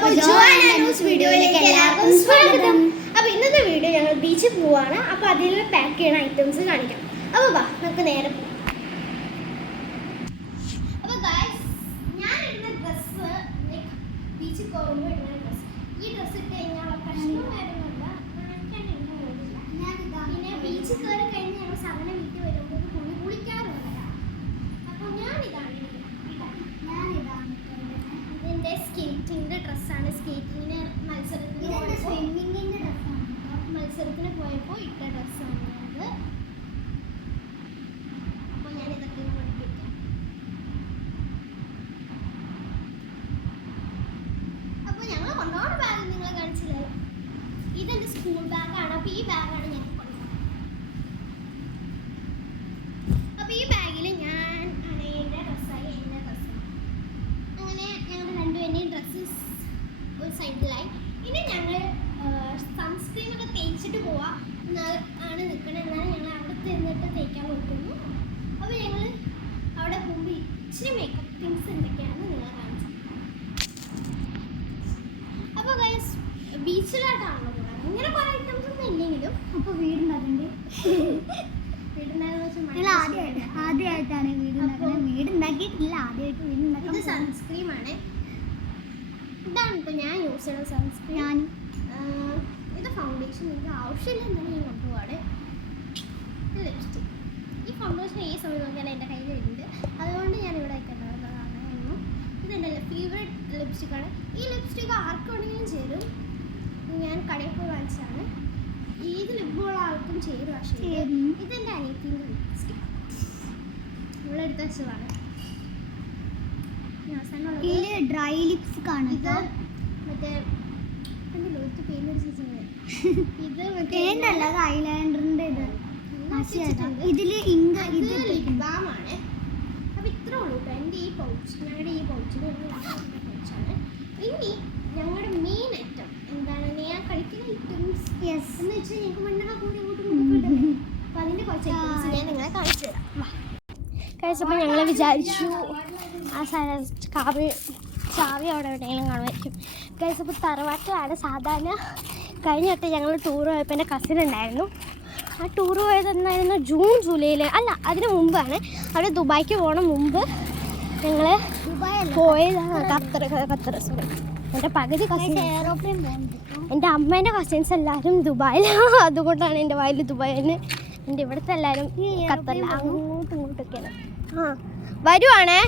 അപ്പോൾ ജോയാനൂസ് വീഡിയോയിലേക്ക് എല്ലാവർക്കും സ്വാഗതം. അപ്പോൾ ഇന്നത്തെ വീഡിയോ ഞങ്ങൾ ബീച്ചിൽ പോവാണ്. അപ്പോൾ അതിൽ പാക്ക് ചെയ്യുന്ന ഐറ്റംസ് കാണിക്കാം. അപ്പോൾ വാ നമുക്ക് നേരെ പോകാം. അപ്പോൾ ഗായ്സ്, ഞാൻ ഇടുന്ന ഡ്രസ്സ് ബീച്ചിൽ പോകുമ്പോൾ ഇടുന്ന ഡ്രസ്സ്. ഈ ഡ്രസ്സ് ഇട്ട് കഴിഞ്ഞാൽ കഷ്ടമായിരുന്നില്ല, പിന്നെ ബീച്ചിൽ കയറി കഴിഞ്ഞ് ഞങ്ങൾ സാധനം വീട്ടിൽ വരുമ്പോൾ കുളിക്കാറുണ്ട്. അപ്പോൾ ഞാനിതാണ് ഇതിൻ്റെ സ്കേറ്റിങ്ങിൻ്റെ ഡ്രസ്സാണ്. സ്കേറ്റിങ്ങിന് മത്സരത്തിന് പോയപ്പോൾ ഇട്ട ഡ്രസ്സാണ് അത്. അപ്പോൾ ഞാൻ ഇതൊക്കെ പഠിപ്പിക്കാം. അപ്പോൾ ഞങ്ങൾ കൊണ്ടുപോകുന്ന ബാഗ് നിങ്ങൾ കാണിച്ചില്ലല്ലോ. ഇതെൻ്റെ സ്കൂൾ ബാഗാണ്. അപ്പോൾ ഈ ബാഗാണ് ഞാൻ കൊണ്ടുപോകുന്നത്. അപ്പോൾ ഈ ബാഗിൽ ഞാൻ അനയുടെ ഡ്രസ്സായി, എൻ്റെ ഡ്രസ്സാണ്. അങ്ങനെ ഞങ്ങളുടെ രണ്ടുപേരുടെയും ഡ്രസ്സസ് ഒരു സൈഡിലായി. ഇനി ഞങ്ങൾ സൺസ്ക്രീനൊക്കെ തേച്ചിട്ട് പോവാം ആണ് നിൽക്കുന്നത്. എന്നാലും ഞങ്ങൾ അവിടെ ചെന്നിട്ട് തേക്കാൻ നോക്കുന്നു. അപ്പോൾ ഞങ്ങൾ അവിടെ പോകുമ്പോൾ ഇച്ചിരി മേക്കപ്പ് തിങ്സ് എന്തൊക്കെയാണെന്ന് നിങ്ങൾ കാണിച്ചു. അപ്പോൾ ഗൈസ്, ബീച്ചിലായിട്ടാണല്ലോ കൂടാ. ഇങ്ങനെ കുറേ ഐറ്റംസ് ഒന്നും ഇല്ലെങ്കിലും അപ്പോൾ വീടുണ്ടാകുന്നുണ്ട്. ആദ്യമായിട്ടാണ് വീടുണ്ടാക്കിയിട്ടില്ല. ആദ്യമായിട്ട് വീടുണ്ടാക്കി. ഇത് സൺസ്ക്രീമാണ്. ഇതാണ് ഇപ്പോൾ ഞാൻ യൂസ് ചെയ്യുന്ന സൺസ്ക്രീൻ. ഇത് ഫൗണ്ടേഷൻ എനിക്ക് ആവശ്യമില്ല എന്നാണ് ഞാൻ കൊണ്ടുപോവാണ്. ഇത് ലിപ്സ്റ്റിക്. ഈ ഫൗണ്ടേഷൻ ഈ സമയം നോക്കിയാൽ എൻ്റെ കയ്യിലുണ്ട്, അതുകൊണ്ട് ഞാൻ ഇവിടെ വയ്ക്കേണ്ടതാണ്. ഇതെൻ്റെ ഫേവറേറ്റ് ലിപ്സ്റ്റിക്കാണ്. ഈ ലിപ്സ്റ്റിക്ക് ആർക്കും വേണമെങ്കിലും ചേരും. ഞാൻ കടയിൽ പോയി വാങ്ങിച്ചതാണ്. ഏത് ലിപ്പുള്ള ആൾക്കും ചേരും. പക്ഷേ ഇതെൻ്റെ അനിയത്തിൻ്റെ ലിപ്സ്റ്റിക് ഇവളെടുത്ത വെച്ചതാണ്. ഡ്രൈ ലിപ്സ് കാണാം. ഇത് മറ്റേ ലോത്ത് പെയിന്റ് ഇത് പെയിന്റല്ല, ഐലൈനറിന്റെ ഇതില് ലിപ് ബാമാണ്. അപ്പോൾ ഇത്രേ ഉള്ളൂ. എൻ്റെ ഈ പൗച്ച്, ഞങ്ങളുടെ ഈ പൗച്ചിൽ പൗച്ചാണ്. ഇനി ഞങ്ങളുടെ മെയിൻ ഐറ്റം എന്താണ്, ഞാൻ കഴിക്കുന്ന ഐറ്റംസ് എന്ന് വെച്ചാൽ ഞങ്ങൾക്ക് മണ്ണൊക്കെ കൂടി അങ്ങോട്ടും ഇങ്ങോട്ടും. അപ്പോൾ അതിൻ്റെ കുറച്ച് ഐറ്റംസ് ഞാൻ നിങ്ങളെ കാണിച്ചു തരാം. കഴിച്ചപ്പോൾ ഞങ്ങൾ വിചാരിച്ചു ആ ചാവി അവിടെ എവിടെയെങ്കിലും കാണുമായിരിക്കും. കഴിച്ചപ്പോൾ തറവാട്ടിലാണ് സാധാരണ. കഴിഞ്ഞ വട്ടം ഞങ്ങൾ ടൂർ പോയപ്പോൾ എൻ്റെ കസിൻ ഉണ്ടായിരുന്നു. ആ ടൂർ പോയത് എന്നായിരുന്നു ജൂൺ ജൂലൈയിൽ അല്ല, അതിന് മുമ്പാണ്. അവിടെ ദുബായ്ക്ക് പോകണം മുമ്പ് ഞങ്ങൾ പോയതാണ്. Qatar sorry. എൻ്റെ പകുതി കസിൻസ്, എൻ്റെ അമ്മേൻ്റെ കസിൻസ് എല്ലാവരും ദുബായിലാണ്. അതുകൊണ്ടാണ് എൻ്റെ വായിൽ ദുബായിന്. എൻ്റെ ഇവിടുത്തെ എല്ലാവരും ഖത്തറിൽ. അങ്ങോട്ടും ഇങ്ങോട്ടൊക്കെയാണ്. വരുവാണേ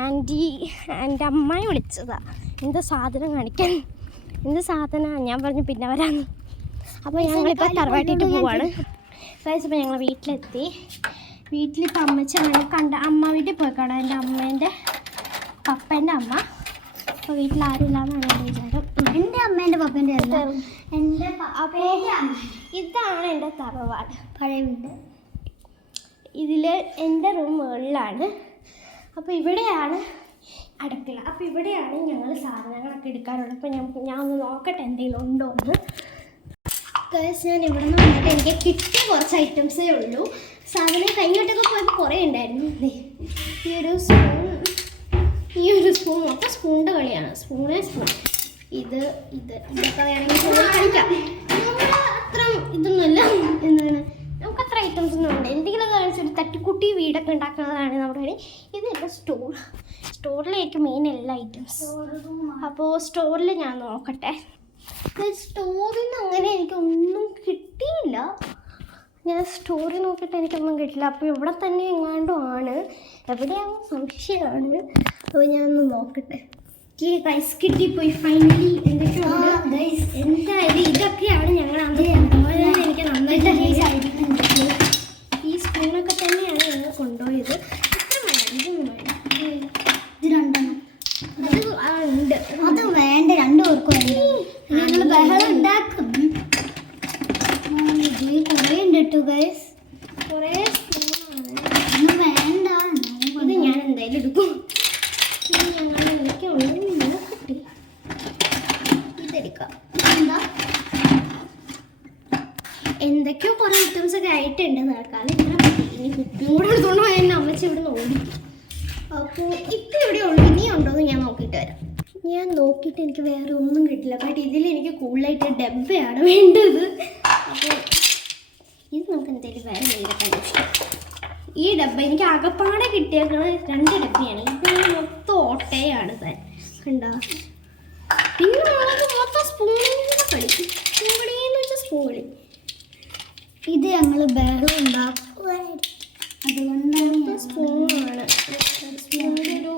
ആൻറ്റി. എൻ്റെ അമ്മായി വിളിച്ചതാ എന്ത് സാധനം കാണിക്കാൻ. എന്ത് സാധനമാണ് ഞാൻ പറഞ്ഞു പിന്നെ വരാമെന്ന്. അപ്പോൾ ഞങ്ങളിപ്പോൾ തറവാട്ടിട്ട് പോവാണ്. കഴിച്ചപ്പോൾ ഞങ്ങൾ വീട്ടിലെത്തി. വീട്ടിലിപ്പോൾ അമ്മച്ചി കണ്ട അമ്മ വീട്ടിൽ പോയി കാണാം. എൻ്റെ അമ്മേൻ്റെ പപ്പേൻ്റെ അമ്മ. അപ്പോൾ വീട്ടിൽ ആരും ഇല്ലാന്നാണ് എൻ്റെ വിചാരം. എൻ്റെ അമ്മേൻ്റെ പപ്പേൻ്റെ അല്ല, എൻ്റെ ഇതാണ് എൻ്റെ തറവാട്, പഴയ വീട്. ഇതിൽ എൻ്റെ റൂം മുകളിലാണ്. അപ്പോൾ ഇവിടെയാണ് അടുക്കള. അപ്പോൾ ഇവിടെയാണ് ഞങ്ങൾ സാധനങ്ങളൊക്കെ എടുക്കാറുള്ളത്. അപ്പോൾ ഞാൻ ഒന്ന് നോക്കട്ടെ എന്തെങ്കിലും ഉണ്ടോ എന്ന്. ഞാൻ ഇവിടെ നിന്ന് വന്നിട്ട് എനിക്ക് കിട്ടിയ കുറച്ച് ഐറ്റംസേ ഉള്ളൂ. സാധനം കഴിഞ്ഞിട്ടൊക്കെ പോയപ്പോൾ കുറേ ഉണ്ടായിരുന്നു. ഈ ഒരു സ്പൂൺ മൊത്തം സ്പൂണിൻ്റെ കളിയാണ്. സ്പൂൺ ഇതൊക്കെ വേണമെങ്കിൽ കാണിക്കാം. അത്ര ഇതൊന്നുമല്ല. എന്താണ്, നമുക്ക് അത്ര ഐറ്റംസ് ഒന്നും ഉണ്ട്. എന്തെങ്കിലും കാണിച്ചൊരു തട്ടിക്കുട്ടി വീടൊക്കെ ഉണ്ടാക്കുന്നതാണ് നമ്മുടെ പണി. ഇത് എൻ്റെ സ്റ്റോറിലേക്ക് മെയിൻ എല്ലാ ഐറ്റംസ്. അപ്പോൾ സ്റ്റോറിൽ ഞാൻ നോക്കട്ടെ. സ്റ്റോറിൽ നിന്ന് അങ്ങനെ എനിക്കൊന്നും കിട്ടിയില്ല. ഞാൻ സ്റ്റോറി നോക്കിയിട്ട് എനിക്കൊന്നും കിട്ടില്ല. അപ്പോൾ ഇവിടെ തന്നെ എങ്ങാണ്ടും ആണ്, എവിടെയാവും സംശയമാണ്. അപ്പോൾ ഞാനൊന്ന് നോക്കട്ടെ. റൈസ് കിട്ടിപ്പോയി ഫൈനലി. എന്തൊക്കെയുണ്ട് എന്തായാലും ഇതൊക്കെയാണ് ഞങ്ങൾ അന്ന് എനിക്ക് നന്നായിട്ട് ഈ സ്പൂണൊക്കെ തന്നെയാണ് ഞങ്ങൾ കൊണ്ടുപോയത്. ഇത്ര വേണ്ട, ഇതൊന്നും വേണ്ട. ഇത് രണ്ടെണ്ണം അത് ഉണ്ട്. അത് വേണ്ട, രണ്ടുപേർക്കും ഞങ്ങൾ ബഹളം ഉണ്ടാക്കും. ഇതിൽ കുറേ ഉണ്ട് കേട്ടോ ഗൈസ്, കുറേ സ്പൂണാണ്. ഒന്നും വേണ്ട. ഇത് ഞാൻ എന്തായാലും എടുക്കും. ഇത് ഞങ്ങൾ എന്തൊക്കെയുണ്ട് നോക്കട്ടെ. ഇതെടുക്കാം. എന്താ എന്തൊക്കെയോ കുറേ ഐറ്റംസ് ഒക്കെ ആയിട്ടുണ്ട്. നടക്കാതെ ഇത്ര ഇനി കുപ്പിയും കൂടെ എടുത്തോണ്ട് പോയാൽ എൻ്റെ അമ്മച്ചി ഇവിടെ ഓടി. അപ്പോൾ ഇപ്പം ഇവിടെ ഉള്ളൂ. ഇനിയുണ്ടോ എന്ന് ഞാൻ നോക്കിയിട്ട് വരാം. കൂളായിട്ട് എനിക്ക് വേറെ ഒന്നും കിട്ടില്ല. ബട്ട് ഇതിൽ എനിക്ക് കൂളായിട്ട് ഡബ്ബയാണ് വേണ്ടത്. അപ്പോൾ ഇത് നമുക്ക് എന്തെങ്കിലും വേറെ ചെയ്തൊക്കെ ഇഷ്ടം. ഈ ഡബ്ബ എനിക്ക് അകപ്പാടെ കിട്ടിയേക്കണ 2 ഡബ്ബയാണ്. ഇത് മൊത്തം ഓട്ടയാണ് താൻ കണ്ടോ. പിന്നെ ഉള്ളത് മൊത്തം സ്പൂണിൻ്റെ കളി. സ്പൂണിന്ന് വെച്ചാൽ സ്പൂണി. ഇത് ഞങ്ങൾ ബഹളം ഉണ്ടാക്കും, അതുകൊണ്ടാണ് സ്പൂണാണ്. സ്പൂണിൻ്റെ ഒരു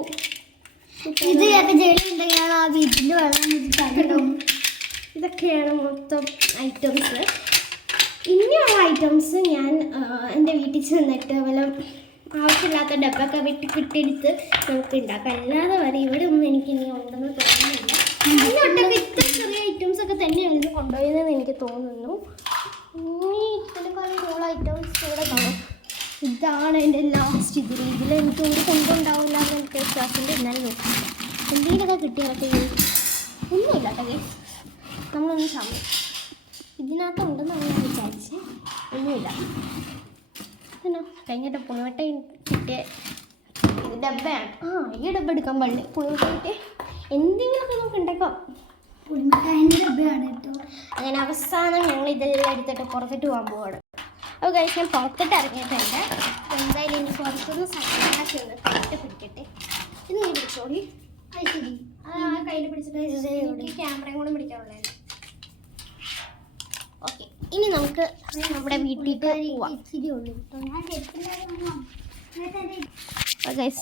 ഇത് ഒക്കെ ചെടി ഉണ്ടെങ്കിൽ ആ വീട്ടിൽ വെള്ളം വെച്ചിട്ടും. ഇതൊക്കെയാണ് മൊത്തം ഐറ്റംസ്. ഇനിയുള്ള ഐറ്റംസ് ഞാൻ എൻ്റെ വീട്ടിൽ ചെന്നിട്ട് വല്ല ആവശ്യമില്ലാത്ത ഡബ്ബൊക്കെ കിട്ടിയെടുത്ത് നമുക്ക് ഉണ്ടാക്കാം. അല്ലാതെ വരെ ഇവിടെ ഒന്നും എനിക്ക് ഇനി ഉണ്ടെന്ന് തോന്നുന്നില്ല. ഇതിനൊട്ടൊക്കെ ഇത്ര ചെറിയ ഐറ്റംസ് ഒക്കെ തന്നെയാണ് ഇത് കൊണ്ടുപോയതെന്ന് എനിക്ക് തോന്നുന്നു. ഇനി ഇതിനേക്കാളും കൂടുതൽ ഐറ്റംസ് ഇവിടെ കാണും. ഇതാണ് എൻ്റെ ലാസ്റ്റ് ഇതിലെനിക്ക് ഒരു കൊണ്ടുണ്ടാവില്ല എന്ന് എനിക്ക് വിശ്വാസത്തിൻ്റെ എന്നാലും നോക്കാം. എന്തെങ്കിലുമൊക്കെ കിട്ടിയാലൊക്കെ ഒന്നുമില്ല കേട്ടോ. നമ്മളൊന്ന് സമയം ഇതിനകത്തുണ്ടെന്നാണ് ഞാൻ വിചാരിച്ച്. ഒന്നുമില്ല. പിന്നെ കഴിഞ്ഞിട്ട് പുളിവട്ട കിട്ടിയ ഇത് ഡബ്ബയാണ്. ഈ ഡബ്ബ എടുക്കാൻ പാടില്ല. പുളിവട്ട കിട്ടിയ എന്തെങ്കിലുമൊക്കെ നമുക്ക് ഉണ്ടാക്കാം. പുളിമിഠായിൻ്റെ ഡബ്ബയാണ് കേട്ടോ. അങ്ങനെ അവസാനം ഞങ്ങൾ ഇതെല്ലാം എടുത്തിട്ട് പുറത്തിട്ട് പോകാൻ പോവാണ്. അപ്പോൾ കഴിച്ച് ഞാൻ പുറത്തിട്ട് ഇറങ്ങിയിട്ടുണ്ട്. എന്തായാലും ഇനി പുറത്തുനിന്ന് സാധനങ്ങളൊക്കെ ഒന്ന് കയ്യിട്ട് പിടിക്കട്ടെ. ഇത് നീ പിടിച്ചോളി. അത് ശരി. കയ്യിൽ പിടിച്ചിട്ട് എനിക്ക് ക്യാമറയും കൂടെ പിടിക്കാനുള്ളതാണ്. ഓക്കെ, ഇനി നമുക്ക് നമ്മുടെ വീട്ടിലേക്ക് പോവാം. ഇച്ചിരി ഉള്ളൂ കേട്ടോ. ഞാൻ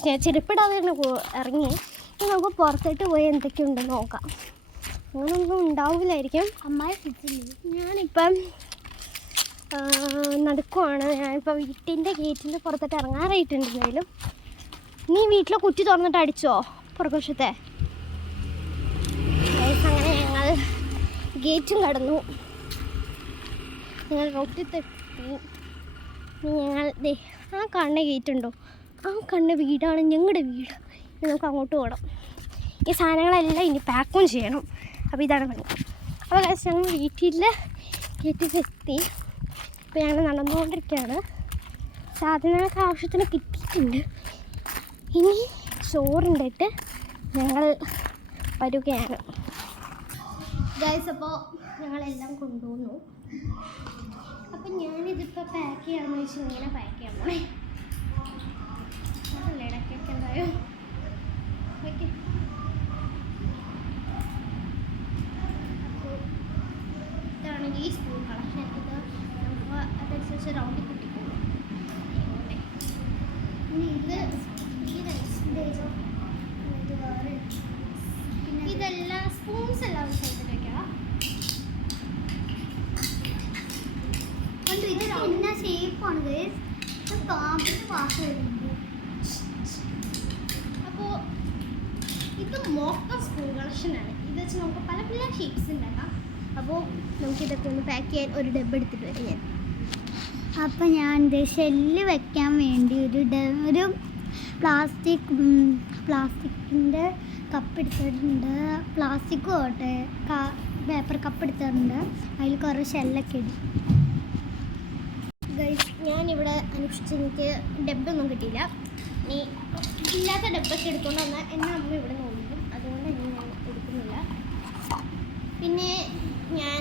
ഞാൻ ചെരുപ്പിടാതെ തന്നെ ഇറങ്ങി. ഇനി നമുക്ക് പുറത്തോട്ട് പോയി എന്തൊക്കെയുണ്ടെന്ന് നോക്കാം. അങ്ങനൊന്നും ഉണ്ടാവില്ലായിരിക്കും. അമ്മായി കിച്ചില്ല. ഞാനിപ്പം നടക്കുവാണ്. ഞാനിപ്പോൾ വീട്ടിൻ്റെ ഗേറ്റിൻ്റെ പുറത്തോട്ട് ഇറങ്ങാറായിട്ടുണ്ടെങ്കിലും നീ വീട്ടിലെ കുറ്റി തുറന്നിട്ട് അടിച്ചോ പുറകുവശത്തെ? അങ്ങനെ ഞങ്ങൾ ഗേറ്റും കടന്നു. ഞങ്ങൾ റോട്ടിൽ തെറ്റി. ഞങ്ങൾ ആ കാണുന്ന ഗേറ്റ് ഉണ്ടോ, ആ കാണുന്ന വീടാണ് ഞങ്ങളുടെ വീട്. ഇനി നമുക്ക് അങ്ങോട്ട് പോകണം. ഈ സാധനങ്ങളെല്ലാം ഇനി പാക്കും ചെയ്യണം. അപ്പോൾ ഇതാണ് പണി. അപ്പോൾ ഞങ്ങൾ ഗേറ്റിലെത്തി. ഇപ്പോൾ ഞങ്ങൾ നടന്നുകൊണ്ടിരിക്കുകയാണ്. സാധനങ്ങളൊക്കെ ആവശ്യത്തിന് കിട്ടിയിട്ടുണ്ട്. ഇനി ചോറുണ്ടിട്ട് ഞങ്ങൾ വരികയാണ്. ഗൈസ്, അപ്പോൾ ഞങ്ങളെല്ലാം കൊണ്ടുവന്നു. അപ്പം ഞാനിതിപ്പോൾ പാക്ക് ചെയ്യാമെന്ന് വെച്ച് ഇങ്ങനെ പാക്ക് ചെയ്യാൻ പോണേ. അതല്ലേ ഇടയ്ക്കൊക്കെ എന്തായോ. ഓക്കെ, അപ്പോൾ ഇതാണ് ഈ സ്പൂൺ കളക്ഷൻ. ഇത് നമുക്ക് അതനുസരിച്ച് റൗണ്ടിൽ കിട്ടിക്കോളും. ഇനി ഇത് ഇതെല്ലാം സ്പൂൺസ് എല്ലാം സൈഡിൽ വെക്കാം. ഇത് പിന്നെ ഷേപ്പാണ്. പാമ്പിന് വാക്ക് വരുന്നുണ്ട്. അപ്പോൾ ഇത് മൊത്തം സ്പൂൺ കളക്ഷനാണ്. ഇത് വെച്ച് നമുക്ക് പല പല ഷേപ്സ് ഉണ്ടാക്കാം. അപ്പോൾ നമുക്കിതൊക്കെ ഒന്ന് പാക്ക് ചെയ്യാൻ ഒരു ഡബ്ബ എടുത്തിട്ട് വരാം ഞാൻ. അപ്പം ഞാൻ ഷെല്ല് വെക്കാൻ വേണ്ടി ഒരു പ്ലാസ്റ്റിക്കിൻ്റെ കപ്പ് എടുത്തിട്ടുണ്ട്. പ്ലാസ്റ്റിക് പോട്ടെ, പേപ്പർ കപ്പ് എടുത്തിട്ടുണ്ട്. അതിൽ കുറേ ഷെല്ലൊക്കെ ഇടും. ഗൈസ്, ഞാനിവിടെ അന്വേഷിച്ച് എനിക്ക് ഡബ്ബൊന്നും കിട്ടിയില്ല. ഇനി ഇല്ലാത്ത ഡബ്ബൊക്കെ എടുത്തുകൊണ്ട് വന്നാൽ എന്നെ അമ്മ ഇവിടെ നോക്കും. അതുകൊണ്ട് തന്നെ ഞാൻ എടുക്കുന്നില്ല. പിന്നെ ഞാൻ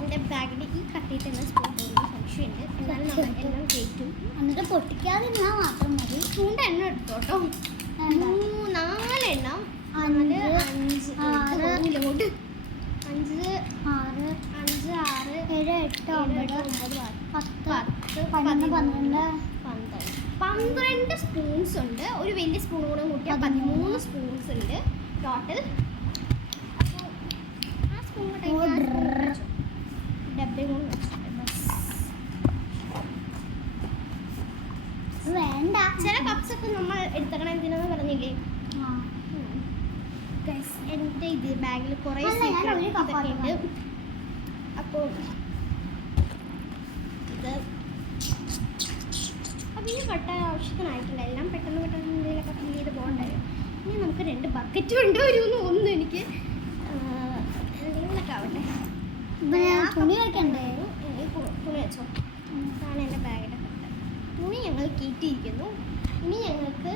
എൻ്റെ ബാഗിൽ ഈ കട്ടിയിട്ടുള്ള സ്പൂൺ പോകുന്ന സംശയമുണ്ട്. എന്നാലും നമ്മൾ എല്ലാം കയറ്റും. എന്നിട്ട് പൊട്ടിക്കാതെ ഞാൻ മാത്രം മതി. സ്പൂണിൻ്റെ എണ്ണം എടുത്തോട്ടോ. 4 എണ്ണം. 4, 5, 6, 5, 6, 7, 8, 9, 10, 12 സ്പൂൺസ് ഉണ്ട്. ഒരു വലിയ സ്പൂൺ കൂടെ കൂട്ടിയാൽ 13 സ്പൂൺസ് ഉണ്ട് ടോട്ടൽ. അപ്പോൾ ആ സ്പൂൺ ഡബ്ബയും കൂടെ വേണ്ട. ചില കപ്സ് ഒക്കെ നമ്മൾ എടുത്തക്കണം. എന്തിനാന്ന് പറഞ്ഞില്ലേ? എൻ്റെ ഇത് ബാഗിൽ കുറേ ഇതൊക്കെ ഉണ്ട്. അപ്പോൾ ഇത് അപ്പോൾ ഈ കട്ട ആവശ്യത്തിനായിട്ടില്ല. എല്ലാം പെട്ടെന്ന് എന്തെങ്കിലുമൊക്കെ ഫില്ല് ചെയ്ത് പോകണ്ടായോ. ഇനി നമുക്ക് 2 ബക്കറ്റ് കൊണ്ടുവരുമെന്ന് തോന്നുന്നു എനിക്ക്. എന്തെങ്കിലുമൊക്കെ ആവട്ടെ. തുണി വെക്കണ്ടേ? തുണി വെച്ചോ. ഇതാണ് എൻ്റെ ബാഗിൻ്റെ കട്ട. തുണി ഞങ്ങൾ കയറ്റിയിരിക്കുന്നു. ഇനി ഞങ്ങൾക്ക്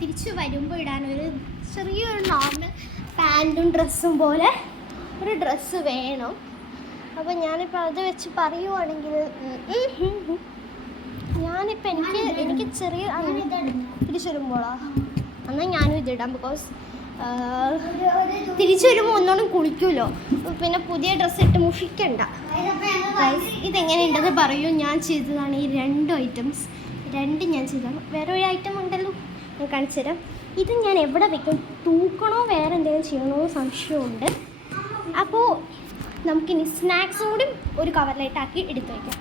തിരിച്ച് വരുമ്പോൾ ഇടാനൊരു ചെറിയൊരു നോർമൽ പാൻറ്റും ഡ്രസ്സും പോലെ ഒരു ഡ്രസ്സ് വേണം. അപ്പോൾ ഞാനിപ്പോൾ അത് വെച്ച് പറയുവാണെങ്കിൽ ഞാനിപ്പോൾ എനിക്ക് ചെറിയ തിരിച്ചു വരുമ്പോഴാ എന്നാൽ ഞാനും ഇതിടാം. ബിക്കോസ് തിരിച്ചു വരുമ്പോൾ ഒന്നോടും കുളിക്കുമല്ലോ, പിന്നെ പുതിയ ഡ്രസ്സ് ഇട്ട് മുഷിക്കണ്ട. ഇതെങ്ങനെയുണ്ടെന്ന് പറയൂ. ഞാൻ ചെയ്തതാണ് ഈ 2 ഐറ്റംസ്. 2 ഞാൻ ചെയ്തതാണ്. വേറെ ഒരു ഐറ്റം ഉണ്ടല്ലോ, ഞാൻ കാണിച്ചു തരാം. ഇത് ഞാൻ എവിടെ വെക്കും, തൂക്കണോ വേറെ എന്തെങ്കിലും ചെയ്യണോ സംശയമുണ്ട്. അപ്പോൾ നമുക്കിനി സ്നാക്സും കൂടി ഒരു കവറിലായിട്ടാക്കി എടുത്ത് വയ്ക്കാം.